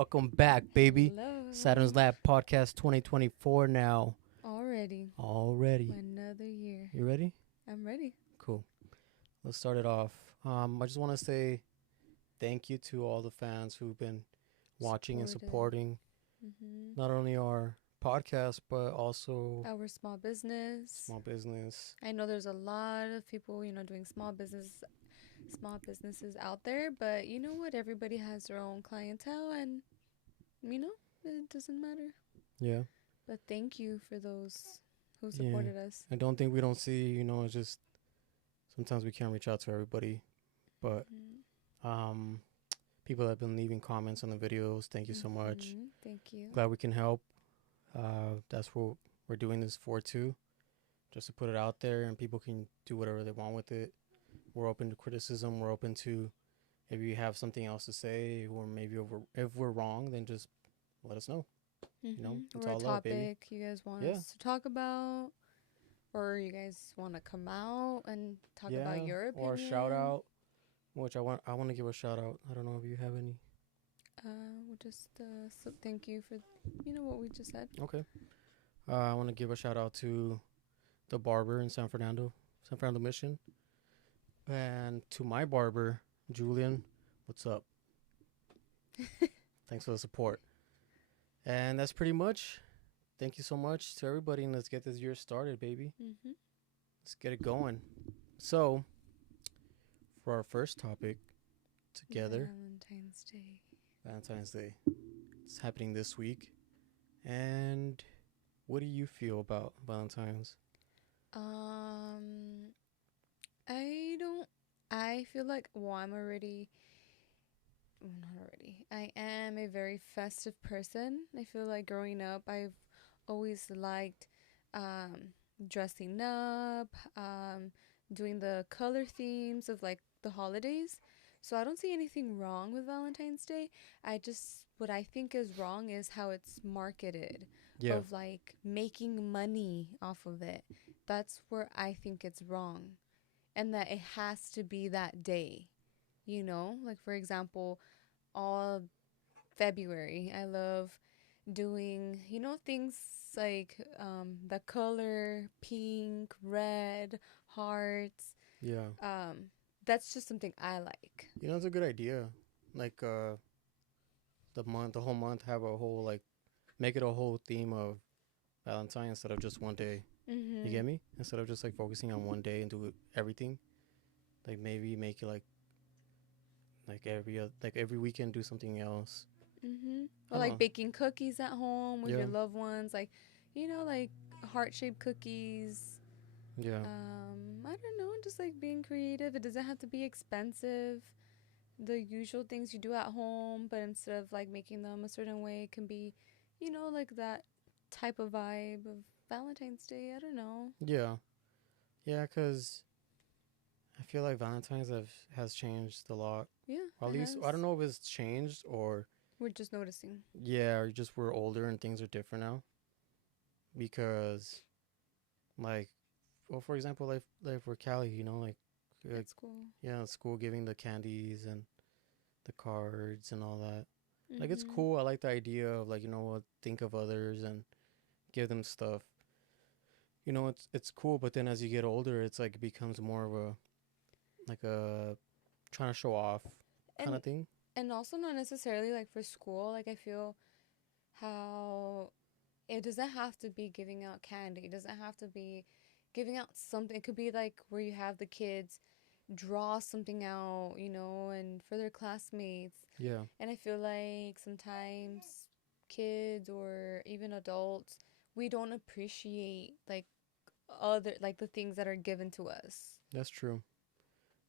Welcome back, baby. Hello. Saturn's Lab Podcast 2024 now. Already. Already. Another year. You ready? I'm ready. Cool. Let's start it off. I just want to say thank you to all the fans who've been watching and supporting not only our podcast, but also our small business. I know there's a lot of people, doing small businesses out there, but you know what? Everybody has their own clientele and, it doesn't matter. Yeah. But thank you for those who supported us. I don't think we don't see, it's just sometimes we can't reach out to everybody, but people that have been leaving comments on the videos, thank you so much. Thank you. Glad we can help. That's what we're doing this for too, just to put it out there and people can do whatever they want with it. We're open to criticism. We're open to if you have something else to say, or maybe if we're wrong, then just let us know. It's or all a love, baby. topic you guys want us to talk about, or you guys want to come out and talk about your opinion, or a shout out, which I want to give a shout out. I don't know if you have any. We'll just so thank you for what we just said. Okay. I want to give a shout out to the barber in San Fernando Mission, and to my barber, Julian. What's up? Thanks for the support. And that's pretty much. Thank you so much to everybody, and let's get this year started, baby. Let's get it going. So, for our first topic together, Valentine's Day. It's happening this week. And what do you feel about Valentine's? I feel like, I am a very festive person. I feel like growing up, I've always liked dressing up, doing the color themes of like the holidays. So I don't see anything wrong with Valentine's Day. What I think is wrong is how it's marketed, of like making money off of it. That's where I think it's wrong. And that it has to be that day, like for example, all February, I love doing, things like the color pink, red, hearts. Yeah. That's just something I like. It's a good idea. Like the whole month, have a whole make it a whole theme of Valentine instead of just one day. You get me? Instead of just like focusing on one day and do everything. Like maybe make it every weekend do something else. Or like baking cookies at home with your loved ones, like like heart-shaped cookies. Yeah. I don't know, just like being creative. It doesn't have to be expensive. The usual things you do at home, but instead of like making them a certain way, it can be, like that type of vibe of Valentine's Day. I don't know. Yeah. Yeah, because I feel like Valentine's has changed a lot. Yeah. Or at least, I don't know if it's changed or we're just noticing. Yeah, or just we're older and things are different now. Because, for example, like for Callie, at school. Yeah, at school, giving the candies and the cards and all that. Like, it's cool. I like the idea of, think of others and give them stuff. It's cool, but then as you get older, it's like it becomes more of a trying to show off kind of thing. And also not necessarily like for school. Like I feel how it doesn't have to be giving out candy. It doesn't have to be giving out something. It could be like where you have the kids draw something out, and for their classmates. Yeah. And I feel like sometimes kids or even adults, we don't appreciate like the things that are given to us. That's true.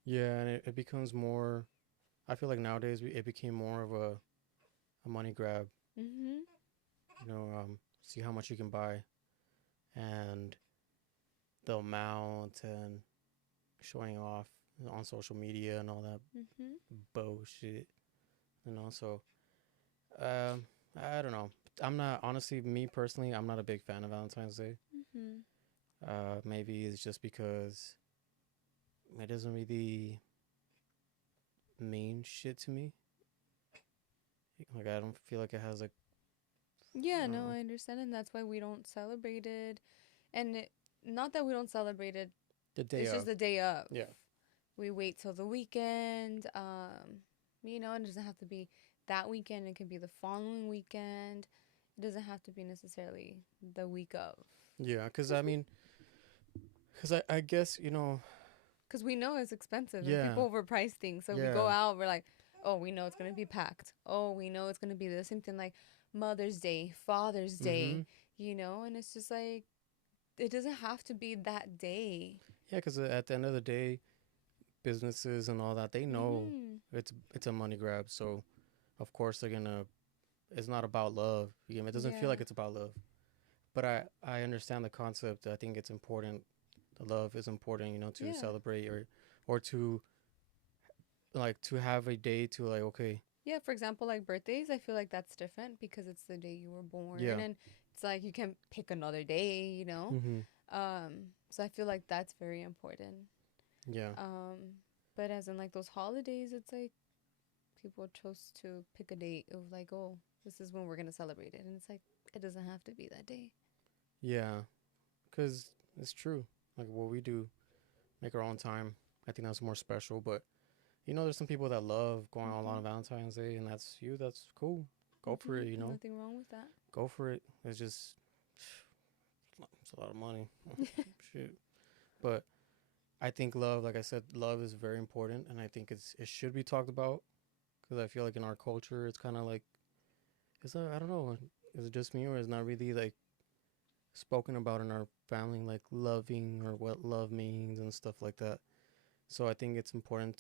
Yeah, and it becomes more. I feel like nowadays it became more of a money grab. See how much you can buy, and the amount, and showing off on social media and all that bullshit. So I don't know. I'm not, honestly, me personally, I'm not a big fan of Valentine's Day. Maybe it's just because it doesn't really mean shit to me. Like I don't feel like it has like Yeah, I don't no, know I understand, and that's why we don't celebrate it. And not that we don't celebrate it, the day it's just of. the day of. Yeah. We wait till the weekend. It doesn't have to be that weekend. It can be the following weekend. It doesn't have to be necessarily the week of. Yeah, because I Cause we, mean, because I guess cause we know it's expensive and yeah, people overprice things. So we yeah, go out. We're like, oh, we know it's gonna be packed. Oh, we know it's gonna be the same thing like Mother's Day, Father's mm-hmm, Day. And it's just like it doesn't have to be that day. yeah, because at the end of the day, businesses and all that, they know Mhm. it's a money grab. So of course they're gonna. It's not about love. It doesn't feel Yeah. like it's about love. But I understand the concept. I think it's important. The love is important. To Yeah. celebrate or to like to have a day to like okay Yeah, for example, like birthdays, I feel like that's different because it's the day you were born yeah and it's like you can pick another day. mm-hmm So I feel like that's very important. yeah But as in like those holidays, it's like people chose to pick a date of like, oh, this is when we're gonna celebrate it, and it's like it doesn't have to be that day. yeah because it's true like what we do make our own time. I think that's more special. But there's some people that love going all on Mhm. Valentine's Day, and that's you. That's cool. Go for Mhm. it. Nothing wrong with that. Go for it. It's just it's a lot of money. Shit. But I think love, like I said, love is very important, and I think it should be talked about because I feel like in our culture, it's kind of like it's not. I don't know. Is it just me or is not really like spoken about in our family, like loving or what love means and stuff like that. So I think it's important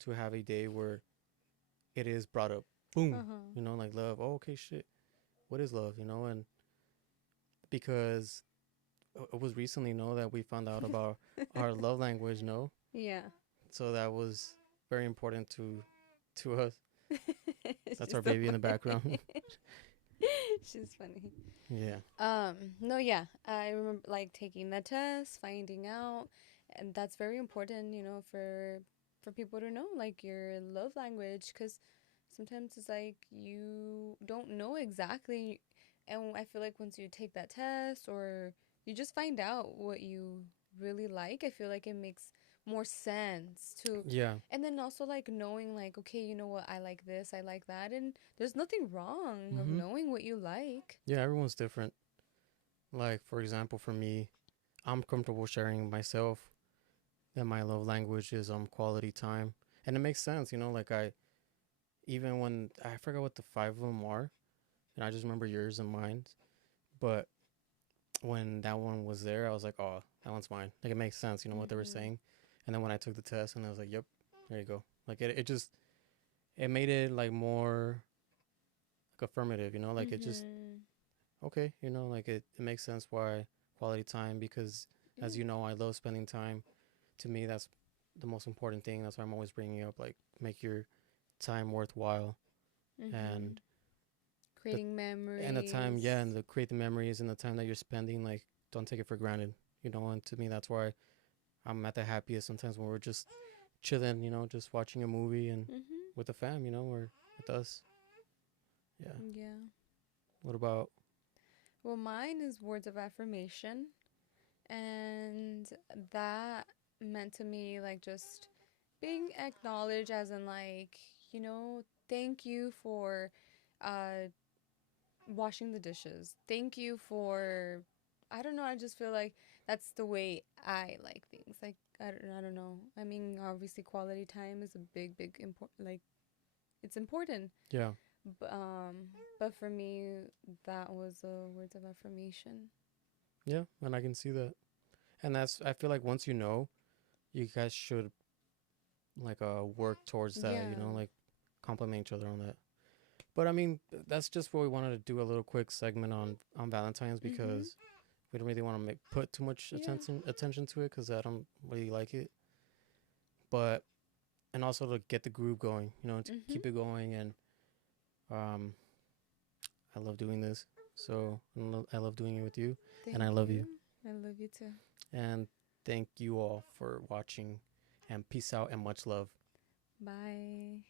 to have a day where it is brought up. Uh Boom. huh. Like love. Oh, okay, shit. What is love? And because it was recently, that we found out about our love language, no? Yeah. So that was very important to us. That's She's our so baby in the funny. background. She's funny. Yeah. No, yeah. I remember like taking the test, finding out, and that's very important, for people to know like your love language cuz sometimes it's like you don't know exactly, and I feel like once you take that test or you just find out what you really like, I feel like it makes more sense to. Yeah. And then also like knowing like, okay, you know what, I like this, I like that, and there's nothing wrong of Mhm. knowing what you like. Yeah, everyone's different. Like for example, for me, I'm comfortable sharing myself that my love language is quality time. And it makes sense, like I even when I forgot what the five of them are, and I just remember yours and mine. But when that one was there, I was like, oh, that one's mine. Like it makes sense, what they were Mhm. saying. And then when I took the test, and I was like, yep, there you go. Like it just it made it like more like affirmative, like it just Mhm. okay, like it makes sense why quality time because as Yeah. you know, I love spending time. To me, that's the most important thing. That's why I'm always bringing up like make your time worthwhile and Mhm. the Creating and the time, memories. yeah, and the create the memories and the time that you're spending, like don't take it for granted, and to me that's why I'm at the happiest sometimes when we're just chilling, just watching a movie and Mhm. with the fam, or with us. Yeah. Yeah. What about Well, mine is words of affirmation, and that meant to me like just being acknowledged as in like, thank you for uh washing the dishes. Thank you for, I don't know, I just feel like that's the way I like things. Like I don't know. I mean, obviously quality time is a big like it's important. yeah, B- um but for me that was words of affirmation. yeah, and I can see that, and that's I feel like once you guys should like work towards that, Yeah. like compliment each other on that. But I mean, that's just what we wanted to do a little quick segment on Valentine's Mhm. because we don't really want to put too much Yeah. attention to it because I don't really like it. But and also to get the groove going, to Mhm. keep it going. And um, I love doing this, so I love doing it with you, and I Thank love you. you. I love you too. And thank you all for watching, and peace out and much love. Bye.